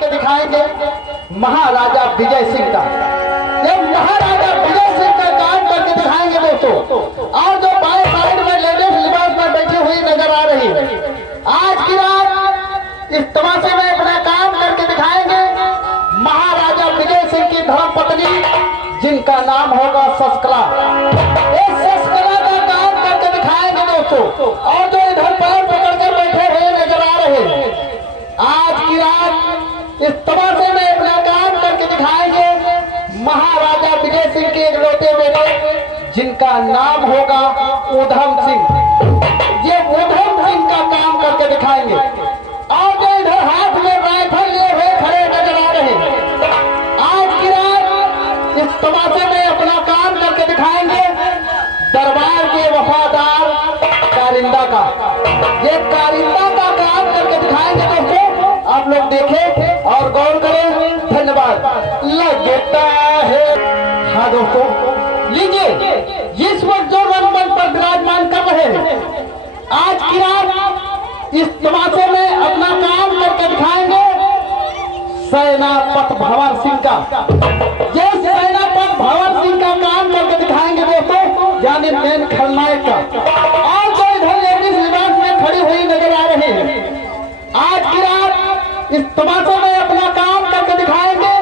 करके दिखाएंगे महाराजा विजय सिंह का। ये महाराजा विजय सिंह का काम करके दिखाएंगे दोस्तों। और जो बाएं साइड में लेडीज लिबास में बैठी हुई नजर आ रही है, आज की रात इस तमाशे में अपना काम करके दिखाएंगे महाराजा विजय सिंह की धर्मपत्नी, जिनका नाम होगा शशकला। इस शशकला का काम करके दिखाएंगे दोस्तों। और जो इधर पैर पकड़कर बैठे हुए नजर आ रहे हैं, आज की रात इस तमाशे में अपना काम करके दिखाएंगे महाराजा विजय सिंह के इकलौते बेटे, जिनका नाम होगा उधम सिंह। ये उधम सिंह का काम करके दिखाएंगे। और जो इधर हाथ में राइफल लिए हुए खड़े नजर आ रहे हैं, आज की रात इस तमाशे में अपना काम करके दिखाएंगे दरबार के वफादार कारिंदा का। ये कारिंदा का काम करके दिखाएंगे दोस्तों। आप लोग देखें और गौर करें। धन्यवाद। लगता है हाँ दोस्तों, लीजिए इस वक्त जो रंगमंच पर विराजमान कर रहे हैं, आज की रात इस तमाशे में अपना काम करके दिखाएंगे सेनापति भंवर सिंह का। ये सेनापति भंवर सिंह का काम करके दिखाएंगे दोस्तों, यानी मेन खलनायक का। और जो इधर लेडीज लिबास में खड़ी हुई नजर आ रही है, आज की रात इस तमाशे में अपना काम करके दिखाएंगे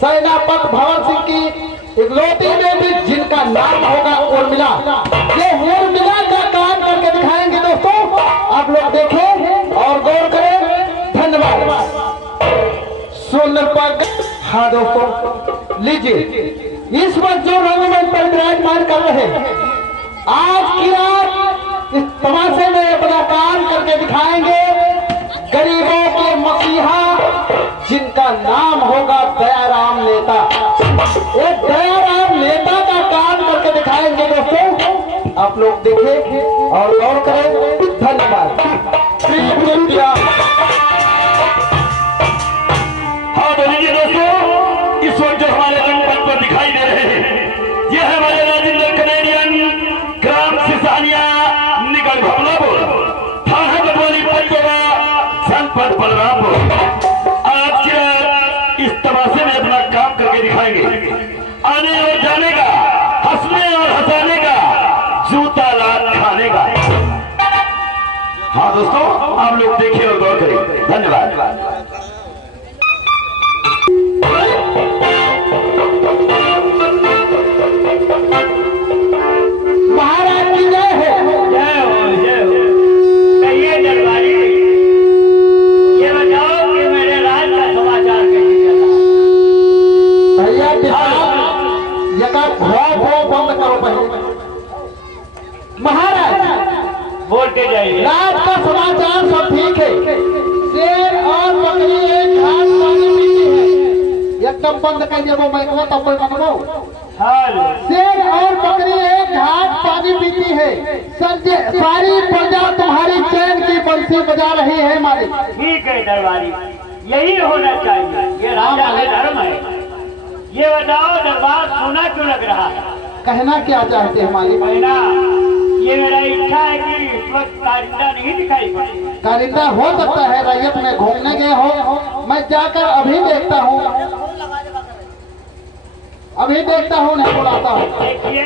सेनापति भंवर सिंह की इकलौती बेटी, जिनका नाम होगा उर्मिला। ये उर्मिला का काम करके दिखाएंगे दोस्तों। आप लोग देखें और गौर करें। धन्यवाद। सोनर पर हाँ दोस्तों, लीजिए इस वक्त जो रंगमंच पर विराजमान कर रहे हैं, आज की रात इस तमाशे में अपना काम करके दिखाएंगे गरीबों के मसीहा, जिनका नाम होगा दयाराम नेता। एक दयाराम नेता का काम करके दिखाएंगे दोस्तों। आप लोग देखें और गौर करें। धन्यवाद। हाँ बोलिए दोस्तों, इस वक्त जो हमारे रंगमंच पर दिखाई दे रहे हैं, ये है हमारे राजेंद्र कनेडियन ग्राम सिसानिया निकल भवनापुर थाना बटोली पंचवा जनपद बलरामपुर। आज की रात इस तमाशे में अपना काम करके दिखाएंगे आने और जाने का, हंसने और हंसाने का, जूता लात खाने का। हाँ दोस्तों, आप लोग देखिए और गौर करें। धन्यवाद। महाराज की जय हो। जय हो, जय हो। कहिए दरबारी, ये बताओ कि मेरे राज का समाचार कैसे चला? भैया जगह भो बंद करो पहले। महाराज बोल के जाइए। रात का समाचार सब ठीक है। शेर और बकरी एक घाट पानी पीती है। एकदम बंद कर दिया वो मैकवा तब कोई बनबो। शेर और बकरी एक घाट पानी पीती है। सारी प्रजा तुम्हारी चैन की बंसी बजा रही है मालिक। ठीक है दरबारी, यही होना चाहिए। ये राजा का धर्म है। ये बताओ दरबार सोना क्यों लग रहा है? कहना क्या चाहते हैं मालिक? कहना ये मेरा इच्छा है कि इस वक्त कारिंदा नहीं दिखाई पड़ी। कारिंदा हो सकता है रैयत में घूमने गए हो। मैं जाकर अभी देखता हूँ, अभी देखता हूँ, नहीं बुलाता हूँ। देखिए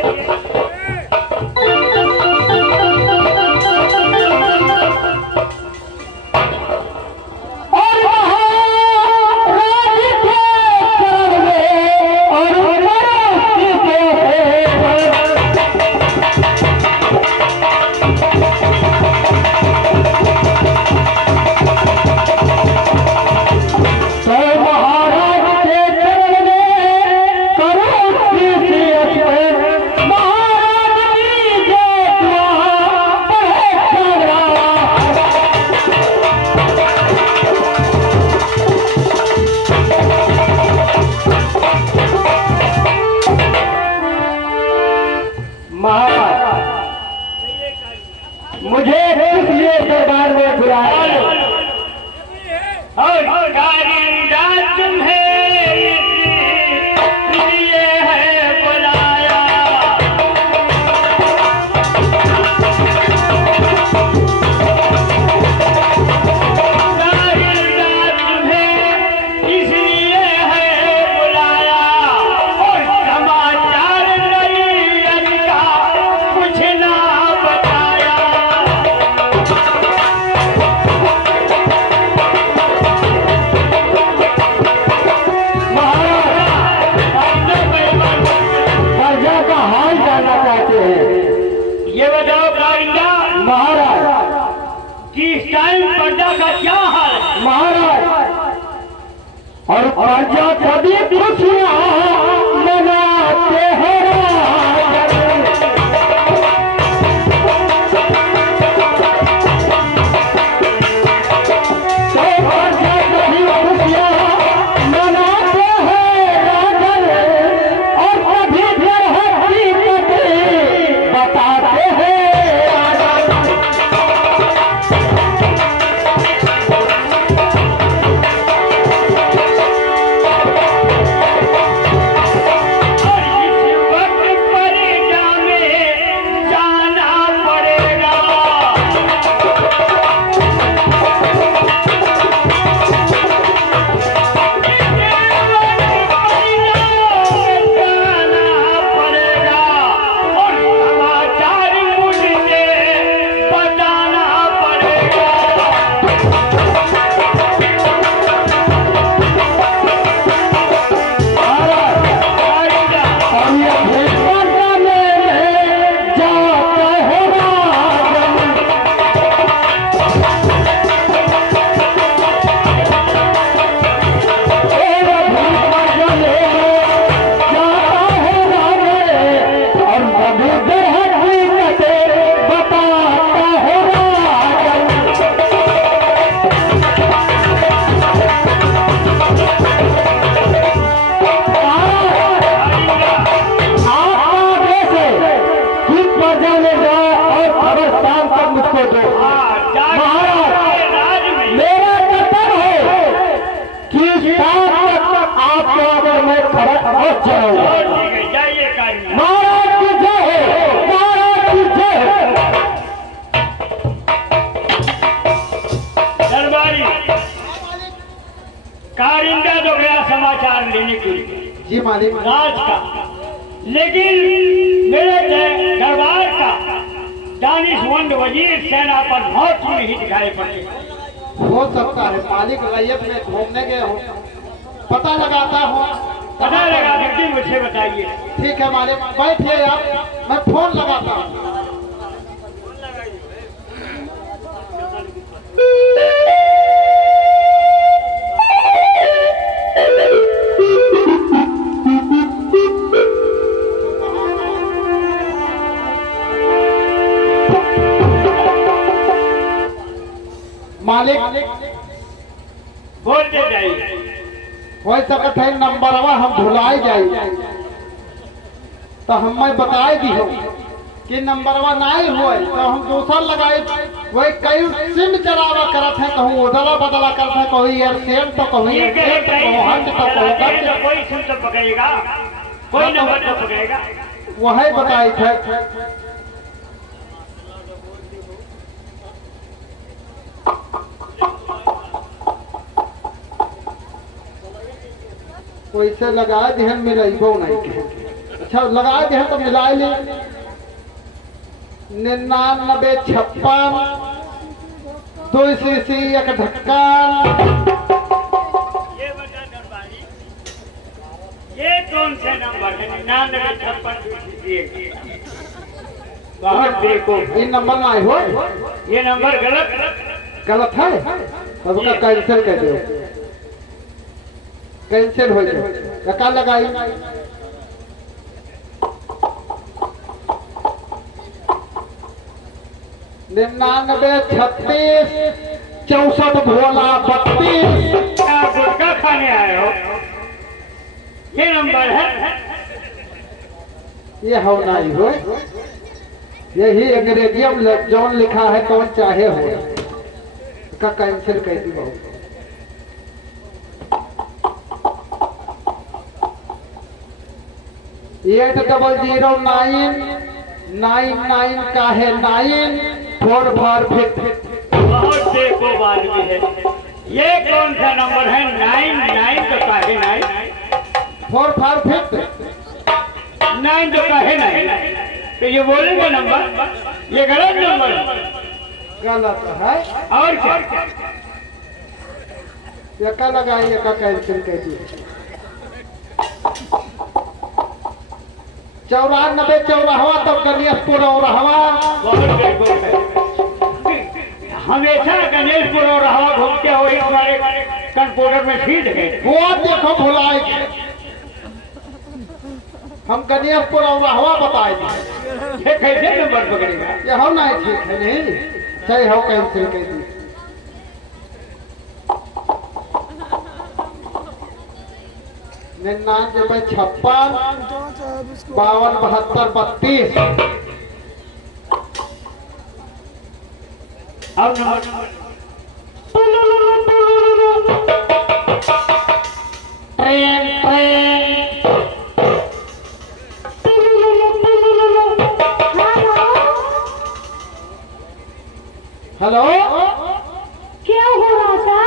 महाराज आपको अगर मैं खड़ा पहुंच जाऊंगा। ठीक है, जाइए कार्य। महाराज की जय हो, महाराज की जय हो। दरबारी कारिंदा तो गया समाचार लेने के लिए जी मालिक। राज का, लेकिन मेरे दरबार का दानिशमंद वजीर सेना पर मौत में ही दिखाई पड़े। हो सकता है मालिक रैयत में घूमने गए हो, पता लगाता हूँ। पता लगा करके मुझे बताइए। ठीक है मालिक, बैठिए आप, मैं फोन लगाता हूँ। मालिक बोलते जाइए। हो सकता है नंबरवा हम भुलाई जाए, तो हमें बताए दी हो कि नंबरवा नहीं हो, तो हम दूसरा लगाए। वही कई सिम चलावा करत है, कहूँ उधरा बदला करता है, कहूँ एयरसेल तो कहूँ एयरसेल तो कहूँ हंट तो कहूँ गंज। कोई सुन तो पकड़ेगा, कोई नंबर तो पकड़ेगा। वही बताई थे। वैसे लगा दे मिलेबो नहीं के। अच्छा लगा दे तो मिला ले। 99 56 2 सीसी एक ढक्कन। ये बता दरबारी, ये कौन से नंबर है? 99 56 बहुत देखो, ये नंबर ना हो, ये नंबर गलत है। तब का कैंसिल कर दो, कैंसिल हो जाए। का लगाई 99 36 64 भोला 32। आप गुटखा खाने आए हो? ये नंबर है? ये हो नहीं हो, यही अंग्रेजी में जौन लिखा है कौन चाहे हो, का कैंसिल कर दी। बहुत 800999 का है 944। बहुत देखो बात भी है। ये कौन सा नंबर है? 99 तो काहे 9? 445। 9 तो काहे 9? तो ये बोलेंगे नंबर, ये गलत नंबर है। गलत है और क्या? ये का लगाई, ये का कैंसिल कर दी। 94 54 तब गणेशपुर और बहुत देखो है। हमेशा गणेशपुर और हवा घूमते हुए हमारे कंप्यूटर में फीड है। वो देखो भुलाए, हम गणेशपुर और हवा बताए थे। ये कैसे नंबर पकड़ेगा? ये हो नहीं ठीक है, नहीं सही हो, कैंसिल कर दी। 99 56 52 72 32। अब नंबर ट्रेन हेलो, क्या हो रहा था?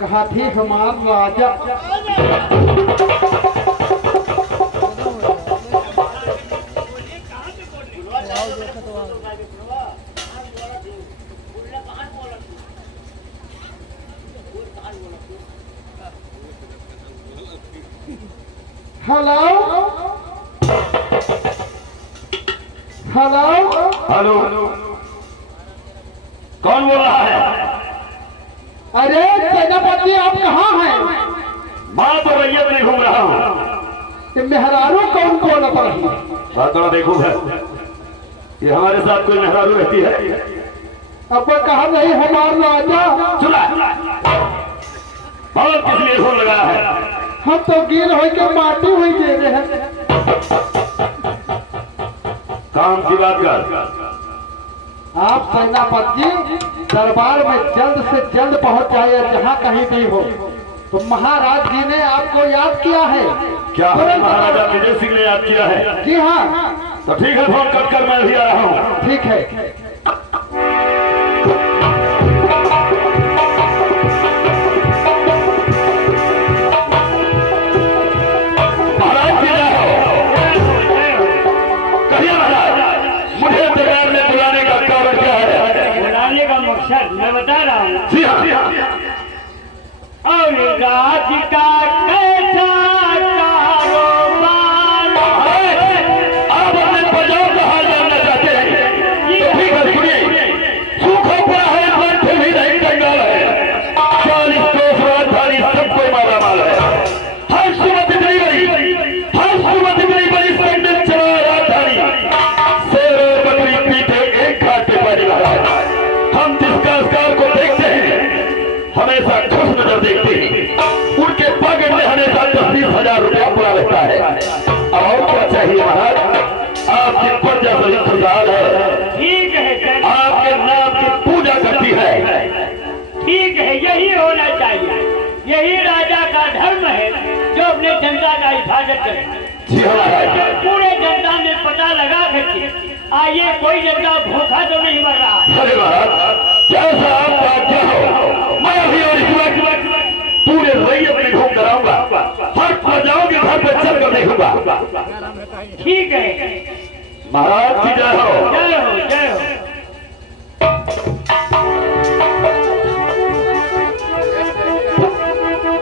कहा थी हमार राजा। हेलो हेलो हेलो, कौन बोल रहा है? अरे सेनापति आप कहाँ हैं? मैं तो रैयत में घूम रहा हूँ। कि मेहरारू कौन बोल रही? थोड़ा देखो है। कि हमारे साथ कोई मेहरारू रहती है? अब कहा नहीं हमार राजा, चुला और किस लिए फोन लगाया है? हम तो गिर हो के माटी हुई दे रहे हैं। काम की बात कर। आप सेनापति जी दरबार में जल्द से जल्द पहुंच जाइए, जहाँ कहीं भी हो। तो महाराज जी ने आपको याद किया है। क्या हमें महाराजा विजय सिंह ने याद किया है? जी हाँ। तो ठीक है, फोन कट कर मैं भी आ रहा हूँ। ठीक है। महाराज जी जय हो। कहिए महाराज, मुझे दरबार में बुलाने का कारण क्या है? बुलाने का मकसद मैं बता रहा हूँ। जी हाँ। और राज का कैसा कारोबार, आप अपने प्रजाओं का हाल जानना चाहते हैं? तो ठीक है, सुनिए। सूखा पड़ा है, मन फिर भी नहीं कंगाल है। 40 कोस राजधानी सब कोई माला माल है। हर सुमत इतनी बड़ी, हर सुमत इतनी बड़ी संगत चला राजधानी। शेर और बकरी पीछे एक घाट पे पानी वाला है। हम जिसका अस्कार को देखते हैं हमेशा खुश नजर देखते हैं। उनके पॉकेट में हमेशा 10-20 हजार रुपया पड़ा रहता है। और क्या चाहिए महाराज? आपकी प्रजा बड़ी खुशहाल है। ठीक है सर, आपके नाम की पूजा करती है। ठीक है, यही होना चाहिए। यही राजा का धर्म है जो अपने जनता का हिफाजत करे। जी हाँ महाराज। पूरे जनता में पता लगा करके आइए, कोई जनता भूखा तो नहीं मर रहा है। अरे महाराज, जैसा आपका आज्ञा हो, मैं अभी और इस वक्त पूरे रैयत में घूम कर आऊंगा। हर प्रजाओं के घर पर चल कर देखूंगा। ठीक है, महाराज की जय हो। जय हो, जय हो।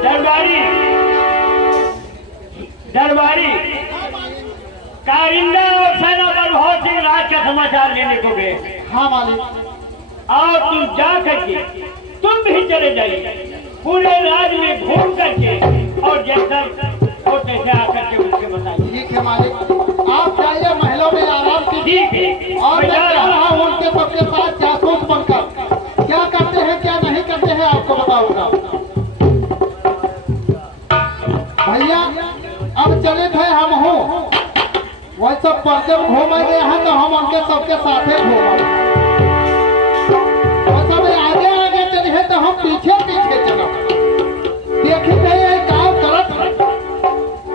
दरबारी, दरबारी, कारिंदा और सेना पर बहुत सिंह राज का समाचार लेने को गए। हाँ मालिक। और तुम जा करके तुम भी चले जाइए, पूरे राज में घूम करके और जैसा और तैसे आकर के उनके बताइए। ठीक है मालिक, आप जाइए महलों में आराम कीजिए। ठीक है, और मैं मैं जा जा रहा हूँ। रहा हूँ उनके सबके साथ जासूस बनकर। क्या करते हैं क्या नहीं करते हैं आपको बताऊंगा। भैया अब चले थे हम हूँ, वही सब पर जब घूमेंगे यहाँ तो हम उनके सबके साथे घूमेंगे। वो सब आगे आगे चले तो हम पीछे पीछे चलो। देखी गई है काम करत है।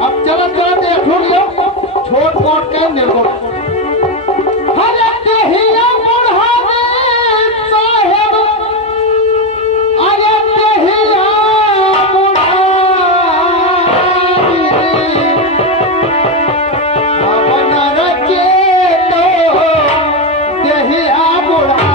अब चलत चलत देखो लियो छोट मोट के निर्गुण। हरे देहिया बुढ़ावे साहेब, अरे देहिया बुढ़ावे, अपन रचे तो देहिया बुढ़ावे।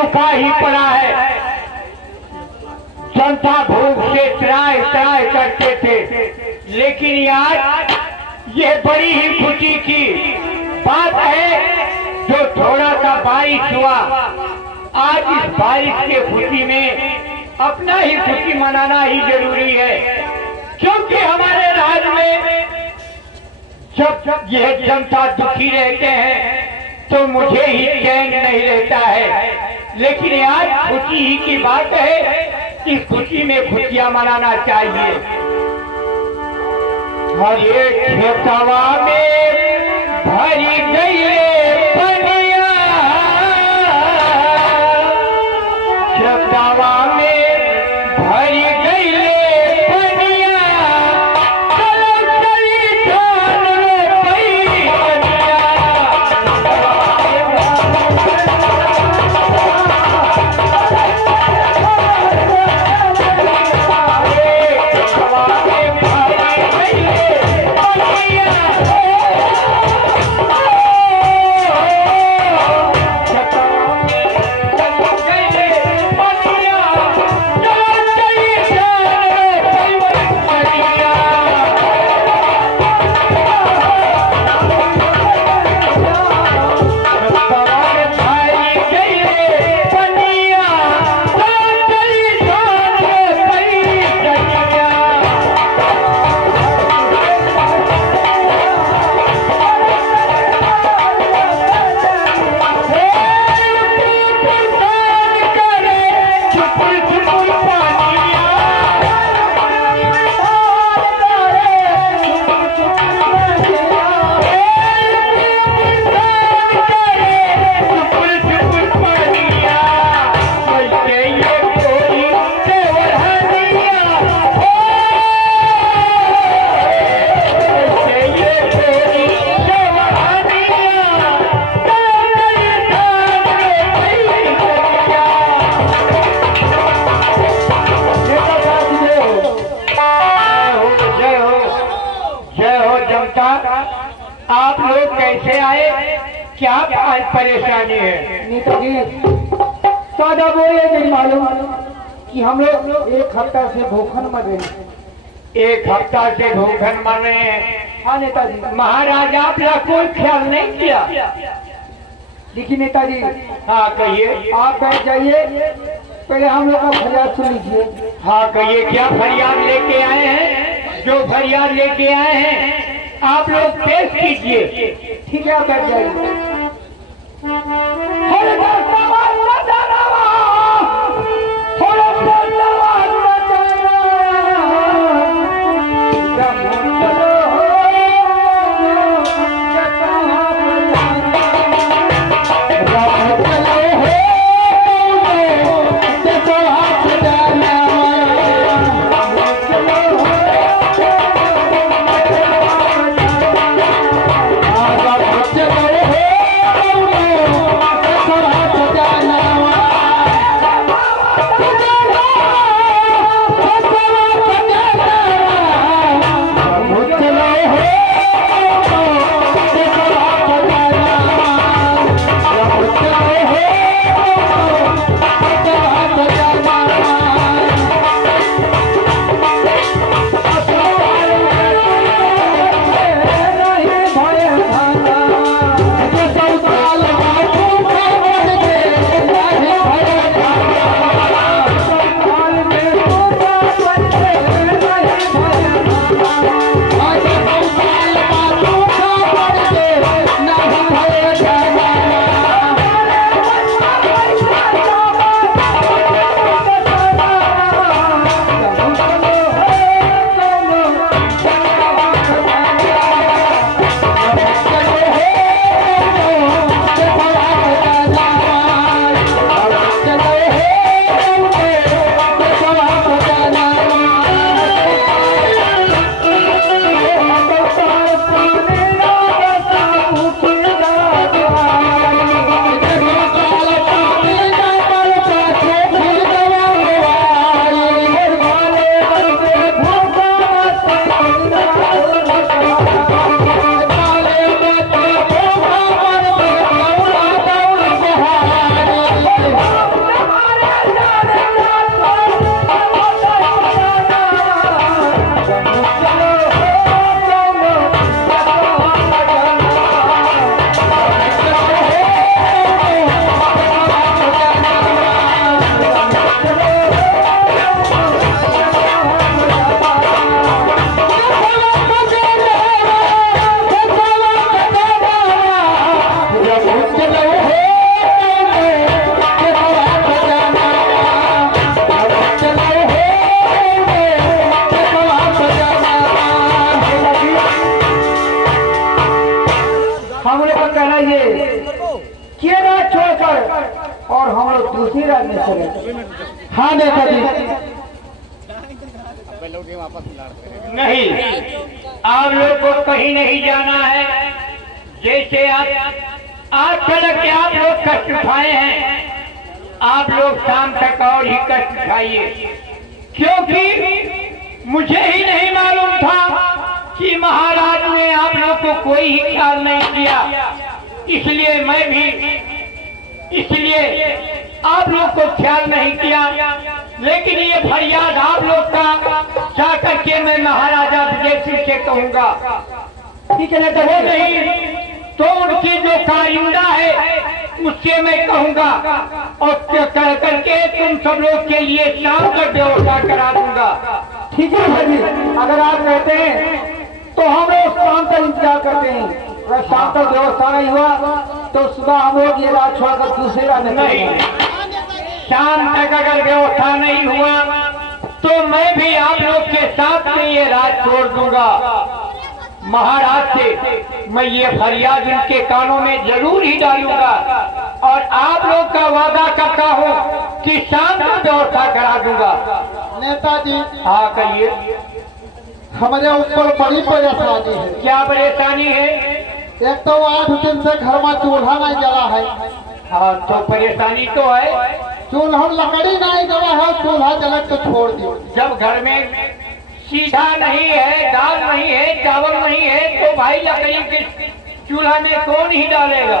रुका ही पड़ा है। जनता भूख से त्राय त्राय करते थे, लेकिन आज ये बड़ी ही खुशी की बात है जो थोड़ा सा बारिश हुआ। आज इस बारिश के खुशी में अपना ही खुशी मनाना ही जरूरी है, क्योंकि हमारे राज्य में जब यह जनता दुखी रहते हैं तो मुझे ही चैन नहीं रहता है। लेकिन आज खुशी ही की बात है, इस खुशी में खुशियां मनाना चाहिए। हर एक खेतवा में भरी गई पनिया, खेतवा में भरी गई पनिया, चलो चली जान रे पनिया। आप लोग कैसे आए, क्या परेशानी है? नेताजी सादा बोले नहीं मालूम कि हम लोग एक हफ्ता से भूखन मर रहे। एक हफ्ता से भूखन मर रहे हैं? हाँ नेताजी। महाराज आपका कोई ख्याल नहीं किया? देखिए नेताजी, हाँ कहिए। आप बैठ जाइए, पहले हम लोग का फरियाद सुन लीजिए। हाँ कहिए, क्या फरियाद लेके आए हैं? जो फरियाद लेके आए हैं आप लोग पेश कीजिए। ठीक है, आप बैठ जाइए। दूसरी रात में चले। हाँ नेता जी, नहीं, आप लोग को कहीं नहीं जाना है। जैसे आप तक के आप लोग कष्ट उठाए हैं, आप लोग शाम तक और ही कष्ट उठाइए, क्योंकि मुझे ही नहीं मालूम था कि महाराज ने आप लोग को कोई ही ख्याल नहीं किया। इसलिए आप लोग को ख्याल नहीं किया। लेकिन ये फरियाद आप लोग का जा करके मैं महाराजा विजय सिंह से कहूंगा, ठीक है ना? तो वो नहीं तो उनकी जो कारिंदा है उससे मैं कहूंगा, और कह करके तुम सब लोग के लिए शाम का व्यवस्था करा दूंगा। ठीक है भाई जी, अगर आप कहते हैं तो हम लोग शाम तक इंतजार करते हैं। अगर शाम तक व्यवस्था नहीं हुआ तो सुबह हम लोग ये रात छोड़कर दूसरी रात नहीं, शाम तक अगर व्यवस्था नहीं हुआ तो मैं भी आप लोग के साथ में ये रात छोड़ दूंगा। महाराज से मैं ये फरियाद इनके कानों में जरूर ही डालूंगा, और आप लोग का वादा करता हूँ कि शाम को व्यवस्था करा दूंगा। नेताजी हाँ कहिए, हमारे ऊपर बड़ी परेशानी है। क्या परेशानी है? एक तो 8 दिन से घर में चूल्हा नहीं जला है। हाँ तो परेशानी तो है। चूल्हा लकड़ी नहीं जला है, चूल्हा जलक तो छोड़ दियो। जब घर में सीधा नहीं है, दाल नहीं है, चावल नहीं है, तो भाई लकड़ी के चूल्हा में कौन ही डालेगा?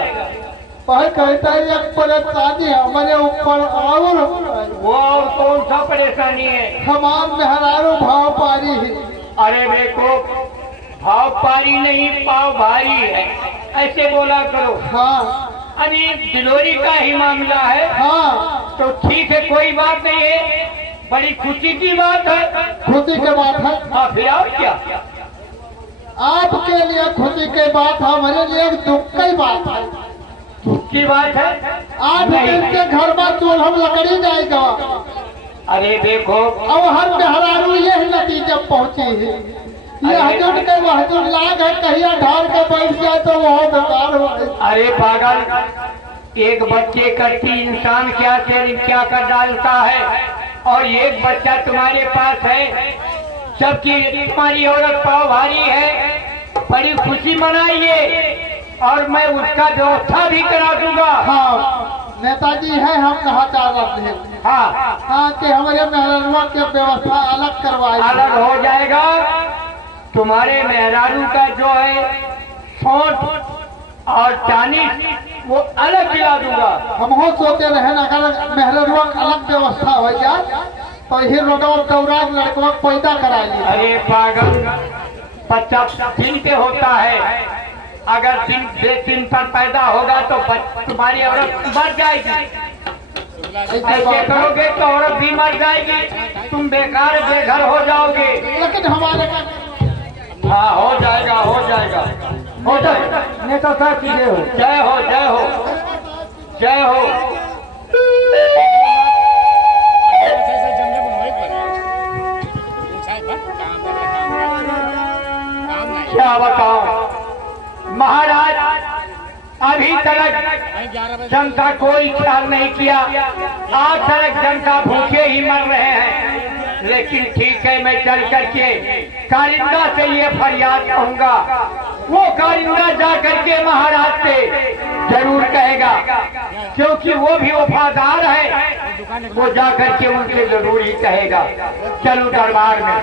भाई कहता है एक परेशानी हमारे ऊपर, और वो और कौन सा परेशानी है? हमार मेहरारू भाव पारी है। अरे देखो, भाव पारी नहीं पाव भारी है, ऐसे बोला करो। हाँ अभी दिलोरी का ही मामला है। हाँ, तो ठीक है, कोई बात नहीं है, बड़ी खुशी की बात है। खुशी की बात है। हाँ फिर और क्या? आपके लिए खुशी की बात, हमारे लिए एक दुख की बात है। दुख की बात है? 8 दिन के घर में चूल्हा लकड़ी जाएगा। अरे देखो, अब हर मेहरारू यही नतीजे पहुंची है। ये हजूर के महजूर लाग है, कहीं ढाल के बैठ जाए तो वो बेकार हो। अरे पागल, एक बच्चे करती इंसान क्या कर डालता है, और एक बच्चा तुम्हारे पास है, जबकि तुम्हारी औरत पाव भारी है। बड़ी खुशी मनाइए, और मैं उसका व्यवस्था भी करा दूंगा। हाँ नेताजी है, हम कहा चाहते हैं हाँ कि हमारे मेहरारू की व्यवस्था अलग करवाई। अलग हो जाएगा। तुम्हारे मेहरारू का जो है सोच और चानी वो अलग दिला दूंगा। हम हो सोचे रहे ना, अगर मेहरारू अलग व्यवस्था हो जाए तो ही रोडों दौरा लड़कों पैदा करा लिया। अरे पागल, बच्चा दिन पे होता है, अगर दिन पर पैदा होगा तो तुम्हारी औरत मर जाएगी। ऐसे करोगे तो औरत भी मर जाएगी, तुम बेकार बेघर हो जाओगे। लेकिन हमारे हाँ हो जाएगा, हो जाएगा, हो जाएगा। नेता साहब की जय हो। जय हो, जय हो, जय हो। क्या बताओ महाराज, अभी तक जनता कोई ख्याल नहीं किया। आज तक जनता भूखे ही मर रहे हैं। लेकिन ठीक है, मैं चल करके कारिंदा से ये फरियाद कहूंगा। वो कारिंदा जा करके महाराज से जरूर कहेगा, क्योंकि वो भी वफादार है। वो जा करके उनसे जरूर ही कहेगा। चलो दरबार में।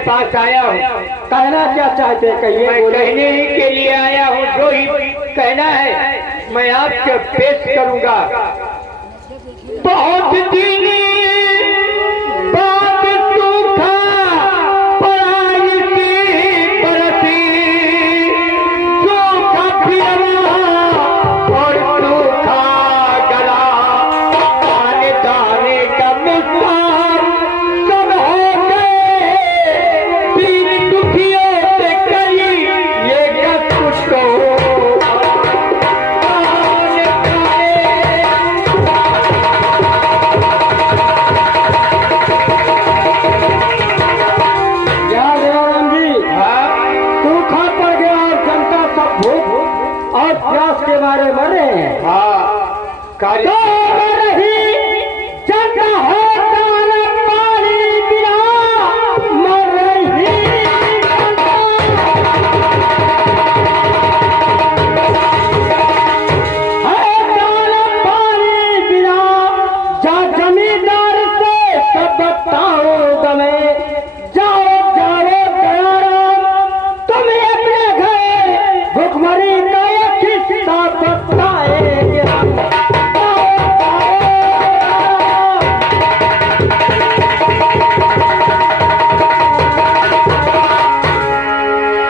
पास आया हूँ, कहना क्या चाहते कहिए? मैं कहने ही के लिए आया हूँ, जो ही कहना है मैं आपके पेश करूंगा। बहुत दिन बाद सूखा पराई की बरसी, सूखा फिरना और सूखा गला, दाने दाने का मुस्कान सब हो गए। मारे मर रहे हैं। हाँ तो रही जनता हो दाना पानी बिना मर रही है दाना पानी बिना जा जमींदार से सब बताऊंगा मैं। जाओ जाओ दयाराम तुम अपने घर भुखमरी का एक हिस्सा बताएंगे हम।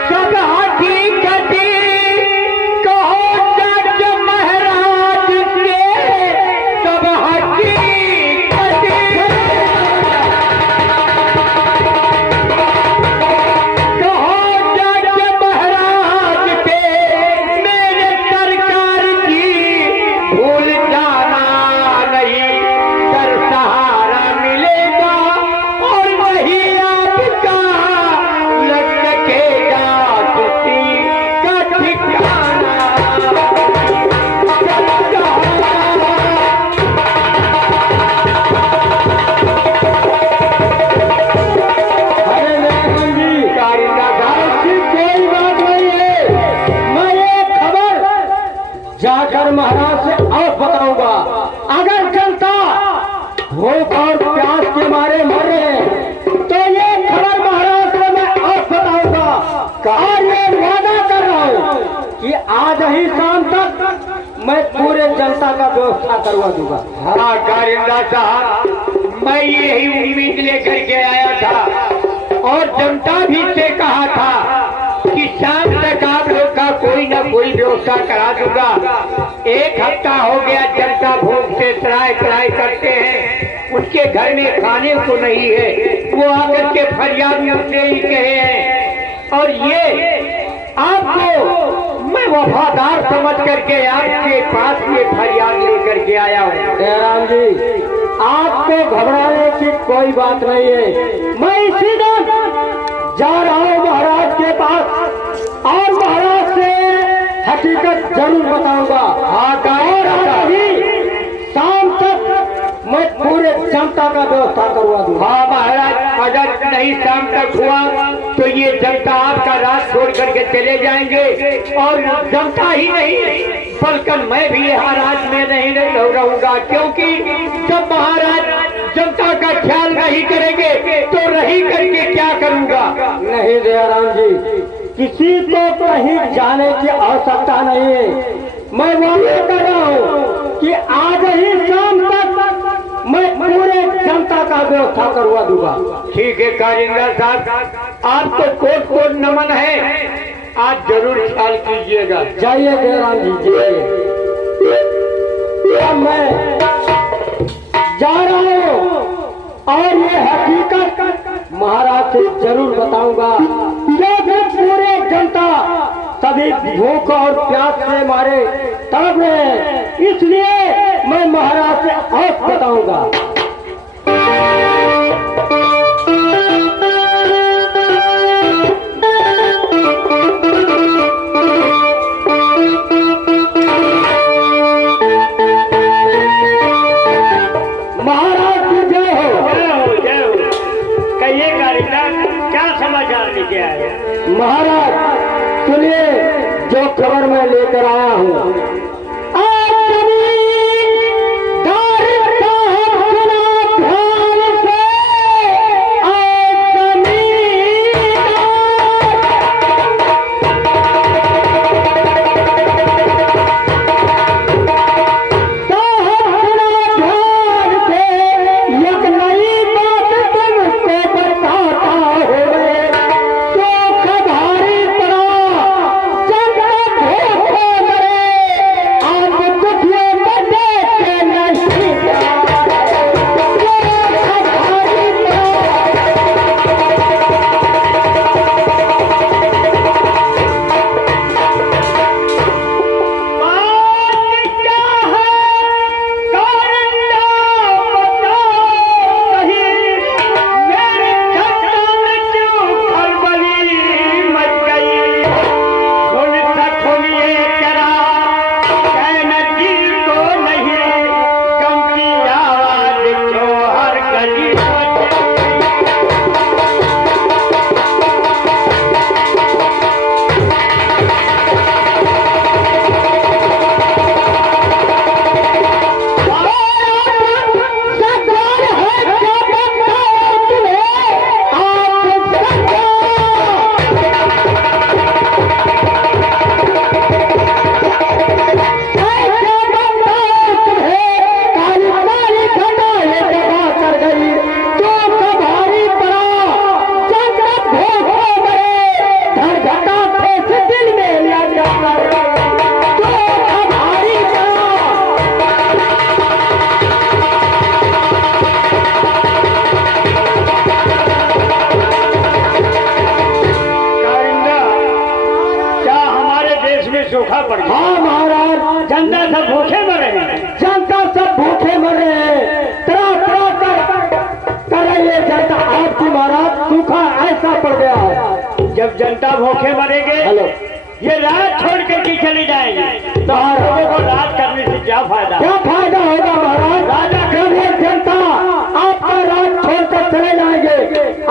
सब हकीकती कहो जज महाराज के सब हकीकती कहो जज महाराज के मेरे सरकार की भूल जाना नहीं कर सहारा मिलेगा और वही आपका लग सकेगा किसी का ठिकाना। अरे नहीं जी कारिंदा साहब की कोई बात नहीं है। मैं ये खबर जाकर महाराज से और बताऊंगा। अगर जनता भूख और प्यास के मारे मर रहे तो ये खबर महाराज से मैं और बताऊंगा। और ये वादा कर रहा हूँ कि आज ही शाम तक मैं पूरे जनता का व्यवस्था करवा दूंगा। हाँ कारिंदा साहब मैं यही उम्मीद लेकर के आया था और जनता भी से कहा था कि शाम तक आप लोग का कोई ना कोई व्यवस्था करा दूंगा। एक हफ्ता हो गया जनता भूख से त्राय त्राय करते हैं, उनके घर में खाने को नहीं है, वो आकर के फरियाद मुझसे ही कहे हैं। और ये आपको मैं वफादार समझ करके आपके पास ये फरियाद लेकर के आया हूँ। जयराम जी आपको घबराने की कोई बात नहीं है। मैं इसी दिन जा रहा हूँ महाराज के पास और महाराज से हकीकत जरूर बताऊंगा। हाँ और अभी शाम तक मैं पूरे जनता का व्यवस्था करवा दूंगा। हाँ महाराज अगर नहीं शाम तक हुआ तो ये जनता आपका राज छोड़ करके चले जाएंगे और जनता ही नहीं बल्कि मैं भी यहाँ राज में नहीं रहूंगा, क्योंकि जब महाराज जनता का ख्याल नहीं करेंगे तो रही करके क्या करूंगा। नहीं दयाराम जी किसी को कहीं जाने की आवश्यकता नहीं है। मैं वादा कर रहा हूँ कि आज ही शाम तक मैं पूरे जनता का व्यवस्था करवा दूंगा। ठीक है कारिंदा साहब आपको कोट कोट नमन है, आप जरूर ख्याल कीजिएगा। जाइए जयराम जी जाइए। अब मैं जा रहा हूँ और ये हकीकत महाराज से जरूर बताऊंगा। क्योंकि पूरे जनता सभी भूख और प्यास से मारे तड़प रहे हैं, इसलिए मैं महाराज से और बताऊंगा। महाराज की जय हो। जय हो जय हो। कहिए कारिंदा क्या समाचार लेके आए? महाराज सुनिए जो खबर मैं लेकर आया हूँ। से सूखा पड़ गया। हाँ महाराज, जनता सब भूखे मरे हैं। जनता सब भूखे मरे हैं, तरह तरह कर रही है जनता। आपकी महाराज सूखा ऐसा पड़ गया है। जब जनता भूखे मरेंगे, हेलो, ये रात छोड़ करके चली जाएंगे, तो हम लोगों को राज करने से क्या फायदा? क्या फायदा होगा महाराज? राजा जब ये जनता आपका राज छोड़कर चले जाएंगे,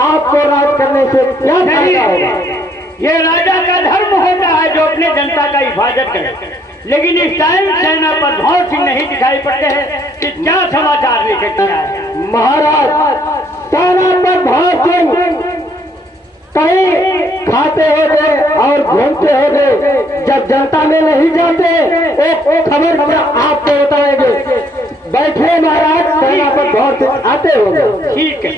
आपको राज करने से क्या फायदा होगा? ये राजा का धर्म होता है जो अपने जनता का हिफाजत करे। लेकिन इस टाइम सेना पर भौर सिंह नहीं दिखाई पड़ते हैं कि क्या समाचार लेकर के आए। महाराज, सेना पर भौर सिंह कहीं खाते होंगे और घूमते होंगे, जब जनता में नहीं जाते एक खबर क्या आपको बताएंगे। बैठे महाराज, सेना पर भौर सिंह आते होंगे। ठीक है।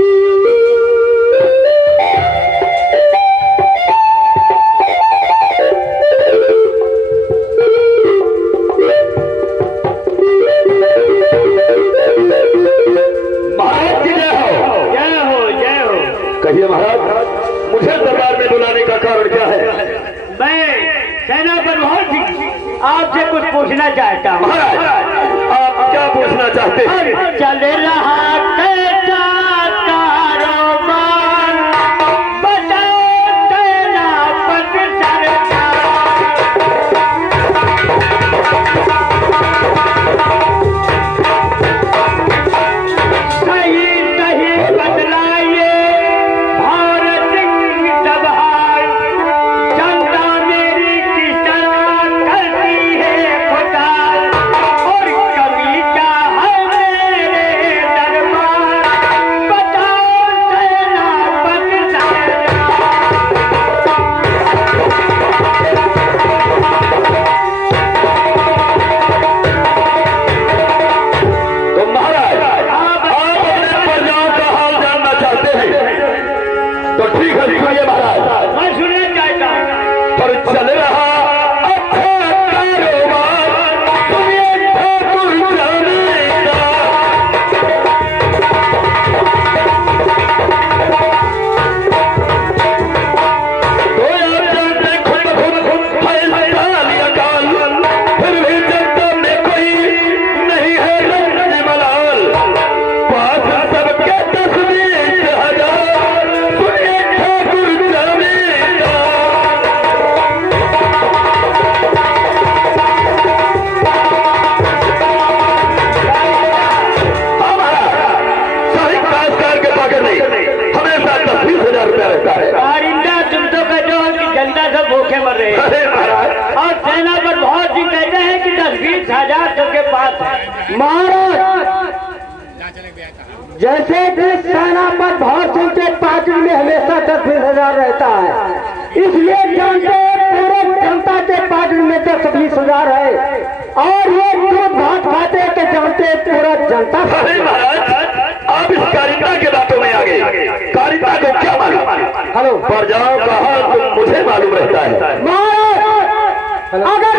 महाराज की जय हो। जय हो, जय हो। कहिए महाराज, मुझे दरबार में बुलाने का कारण क्या है? मैं सेना पर भौर सिंह आपसे कुछ पूछना चाहता हूँ। महाराज, आप क्या पूछना चाहते हैं? चल रहा कैसा कारोबार, बताओ सेनापति सरकार। सही सही बदलाइए भौर सिंह दबाई, जनता मेरी किस तरह करती है खुदाई, और कभी क्या है मेरे दरबार, बताओ सेनापति सरकार। तो महाराज, आप अपने प्रजाओं का हाल जानना चाहते हैं, तो ठीक है, सुनिए महाराज। मैं सुनना चाहता हूँ। पर चल रहा अच्छा कारोबार, सुनिए ठाकुर जाने का। तो आप जानते खुद फैसला लिया काल, फिर भी जनता में कोई नहीं है रंग मलाल। पास सबके 10-20 हजार, सुनिए ठाकुर जाने का। साहिब काशकार के पकड़ नहीं, हमेशा 10-20 हजार रुपया रहता है। कारिंदा तुम तो कहते हो कि जनता सब भूखे मर रहे हैं, अरे महाराज, और सेना पर बहुत सिंह कहते हैं कि 10-20 हजार सबके पास है। महाराज, जैसे कि सेना पर भौर सिंह के पार्टी में हमेशा 10-20 हजार रहता है, इसलिए जानते पूरे जनता के पार्टी में 10-20 हजार है, और ये दूध भात खाते तो जानते पूरा जनता। अरे महाराज, आप इस कारिंदा के बातों में आ गए। कारिंदा को क्या मालूम? हेलो प्रजाओं का हाल तो मुझे मालूम रहता है। महाराज, अगर